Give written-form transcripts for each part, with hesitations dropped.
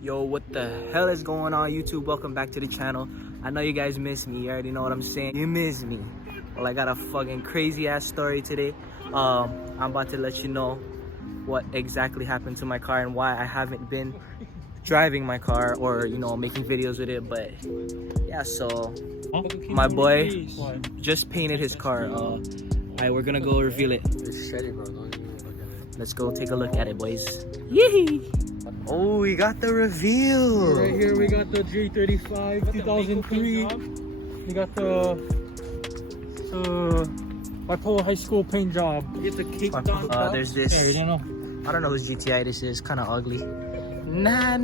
Yo, what the hell is going on, YouTube? Welcome back to the channel. I know you guys miss me. You already know what I'm saying. You miss me. Well, I got a fucking crazy ass story today. I'm about to let you know what exactly happened to my car and why I haven't been driving my car or, you know, making videos with it. But yeah, so my boy just painted his car. Alright, we're gonna go reveal it. It's shitty, bro. Don't even look at it. Let's go take a look at it, boys. Yee! Oh, we got the reveal. Right here we got the G35 2003. We got the bipolar high school paint job. You get the cake down. There's this. Hey, you know. I don't know whose GTI this is. Kind of ugly. Nah.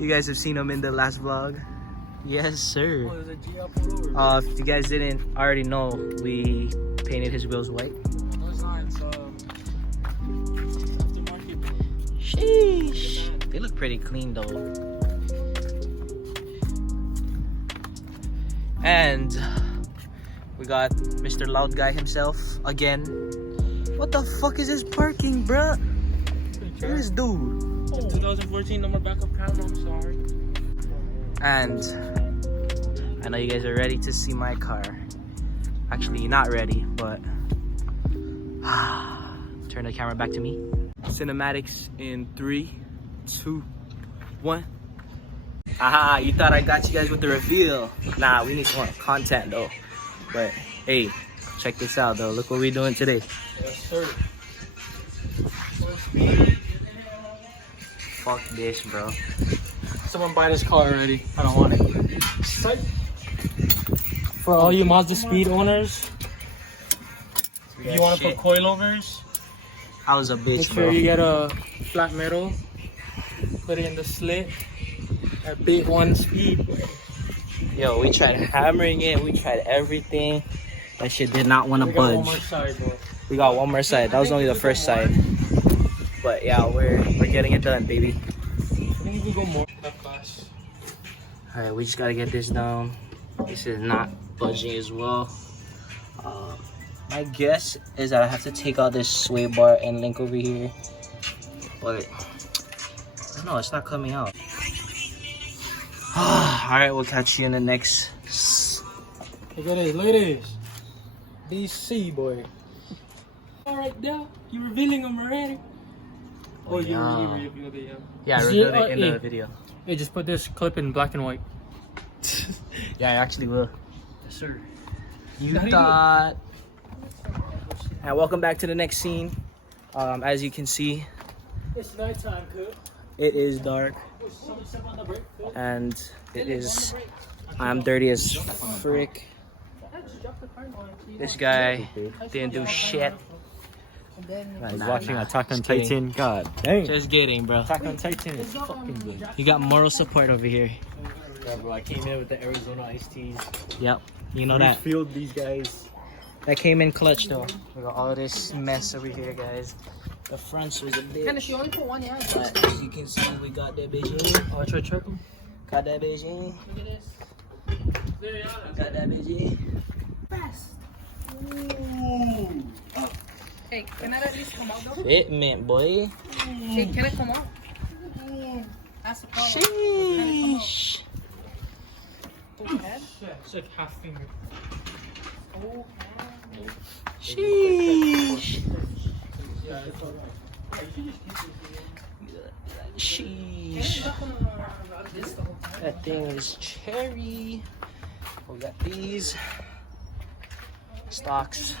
You guys have seen him in the last vlog. Yes, sir. Oh, there's a GL Coilover. If you guys didn't already know, we painted his wheels white. Those lines, aftermarket. Sheesh. They look pretty clean though. And we got Mr. Loud Guy himself again. What the fuck is this parking, bruh? This dude. 2014 number backup camera. I'm sorry. And I know you guys are ready to see my car. Actually, not ready, but turn the camera back to me. Cinematics in 3, 2, 1. Aha, you thought I got you guys with the reveal. Nah, we need some more content though. But hey, check this out though. Look what we're doing today. Yes, sir. Fuck this, bro. Someone buy this car already. I don't want it. Psych. For all you MazdaSpeed owners, if you want to put coilovers, I was a bitch, make sure bro. you get a flat metal, put it in the slit at bit 1 speed. Yo, we tried hammering it. We tried everything. That shit did not want to We got one budge. more side, bro. We got one more side. That was only the first side. But yeah, we're getting it done, baby. I think we go more that fast. Alright, we just gotta get this down. This is not budging as well. My guess is that I have to take out this sway bar and link over here. But I don't know, it's not coming out. Alright, we'll catch you in the next. Look at this, look at this. DC boy. Alright, there. You revealing them already? Oh, you yeah. already revealed it, yeah. Yeah, I revealed it in the video. Hey, just put this clip in black and white. Yeah, I actually will. Yes, sir. You thought. And welcome back to the next scene. As you can see, It's nighttime, cool. it is dark and it is. I'm dirty as frick. This guy didn't do shit. I was watching Attack on Just kidding. Titan. God dang. Just kidding, bro. Attack on Titan is fucking good. You got moral support over here. Yeah, bro, I came in with the Arizona iced teas. Yep, you know that. Filled these guys. That came in clutch though. We got all this mess over here, guys. The fronts was a bit. Can she only put one in? But as you can see, we got that bitch in. Oh, try them. Got that bitch in. Look at this. Got that bitch in. Fast. Hey, can that at least come out though? Fitment, boy. Hey, can it come out? That's the problem. Sheesh. Head? Yeah, it's like half finger. Oh, Sheesh. Yeah, it's alright. Sheesh. That thing is cherry. We got these stocks.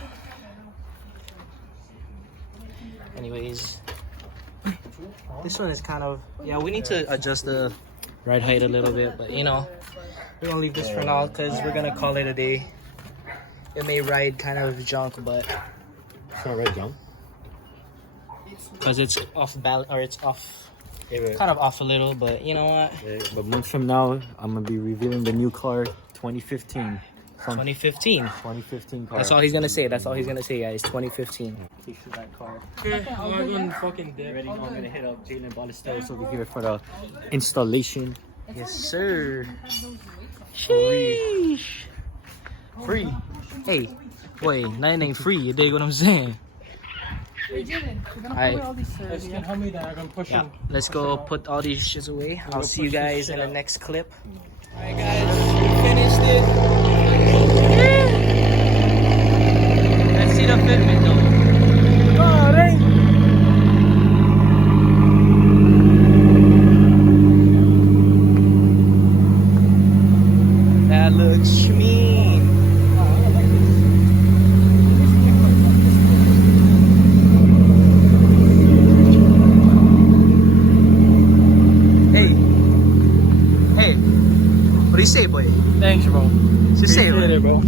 Anyways, this one is kind of, yeah, we need to adjust the ride height a little bit, but you know, we're gonna leave this for now because we're gonna call it a day. It may ride kind of junk, but It's not right, John. because it's off balance, or it's off, Yeah, kind of off a little, but you know what? but months from now, I'm gonna be revealing the new car, 2015. 2015. 2015 car. That's all he's gonna say. That's all he's gonna say, guys. 2015. Take to that car. Okay, I'm going fucking dead. Ready? I'm gonna hit up jalenbsteros over here for the installation. Yes, sir. Sheesh. Free. Hey, wait, nothing ain't free. You dig what I'm saying? Hey, Jalen, we're gonna put Alright. away all these Guys, you yeah? can help me there. I'm gonna push Yeah, him. let's go put all these shits away. I'll see you push this guys shit in the out. next clip. Alright guys, we finished it. Let's see the fitment though. Oh, dang. That looks mean. Hey. Hey. What do you say, boy? Thanks, bro. Just say Appreciate it. it, bro.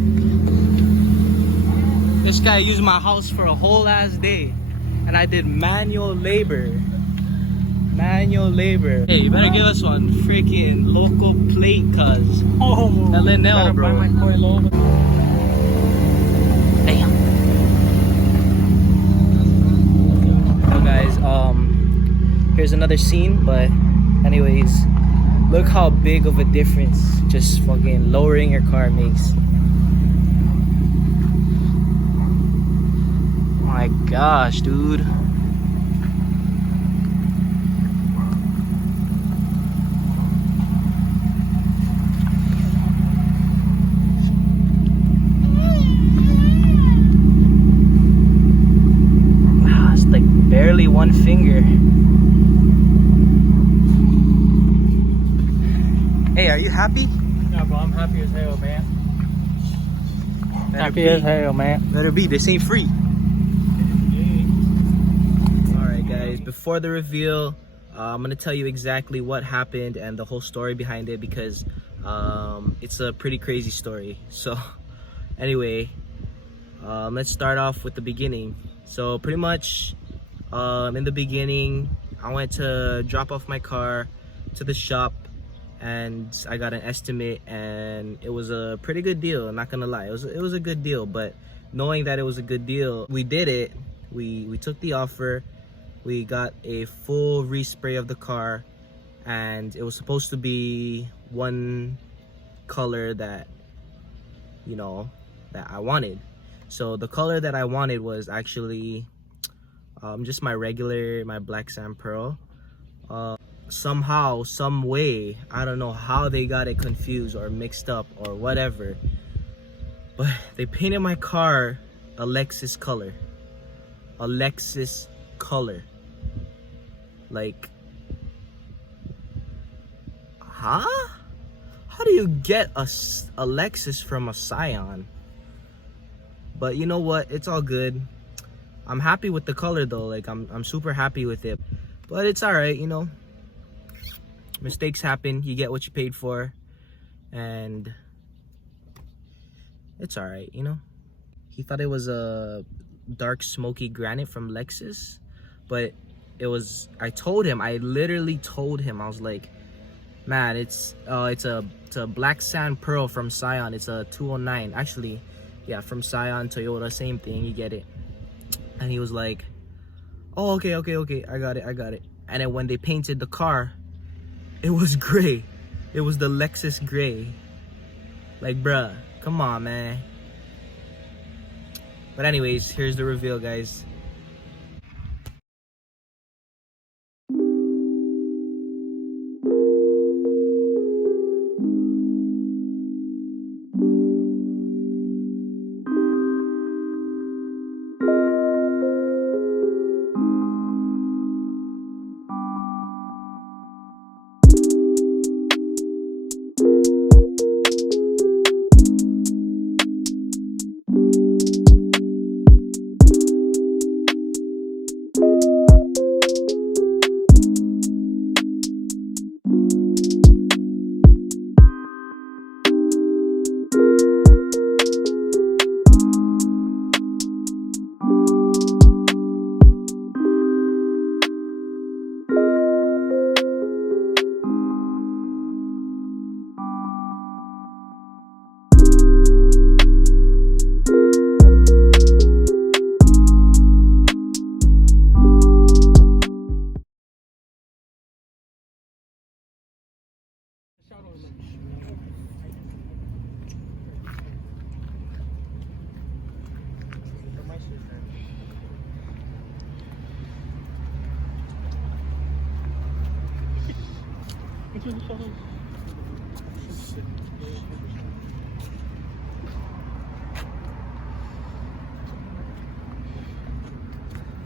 This guy used my house for a whole ass day. And I did manual labor. Manual labor. Hey, you better give us one freaking local plate, cuz. Oh, LNL, gotta bro. buy my coilover. Damn. So guys, here's another scene, but anyways, look how big of a difference just fucking lowering your car makes. My gosh, dude. Wow, it's like barely one finger. Hey, are you happy? Yeah, bro, I'm happy as hell, man. Better Happy be. as hell, man. Better be. This ain't free. Alright guys, before the reveal, I'm gonna tell you exactly what happened and the whole story behind it because it's a pretty crazy story. So anyway, let's start off with the beginning. So pretty much in the beginning, I went to drop off my car to the shop and I got an estimate and it was a pretty good deal. I'm not gonna lie, it was a good deal. But knowing that it was a good deal, we did it. We took the offer. We got a full respray of the car, and it was supposed to be one color that, you know, that I wanted. So the color that I wanted was actually just my black sand pearl. Somehow, some way, I don't know how they got it confused or mixed up or whatever, but they painted my car a Lexus color. A Lexus color. Like, huh? How do you get a Lexus from a Scion? But you know what? It's all good. I'm happy with the color though. Like, I'm super happy with it. But it's alright, you know. Mistakes happen. You get what you paid for. And it's alright, you know. He thought it was a dark smoky granite from Lexus, but it was, I literally told him, I was like, man, it's a black sand pearl from Scion. It's a 209. Actually, yeah, from Scion, Toyota, same thing, you get it. And he was like, oh, okay, I got it. And then when they painted the car, it was gray. It was the Lexus gray. Like, bruh, come on, man. But anyways, here's the reveal, guys.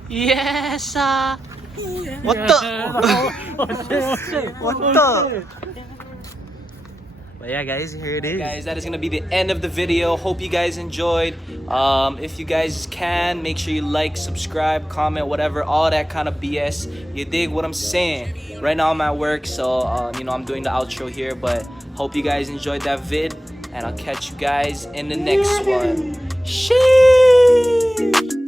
Yes, sir. What the? What the? But yeah, guys, here it is. Guys, that is gonna be the end of the video. Hope you guys enjoyed. If you guys can, make sure you like, subscribe, comment, whatever, all that kind of BS. You dig what I'm saying? Right now I'm at work, so you know, I'm doing the outro here. But hope you guys enjoyed that vid, and I'll catch you guys in the next one. Sheesh.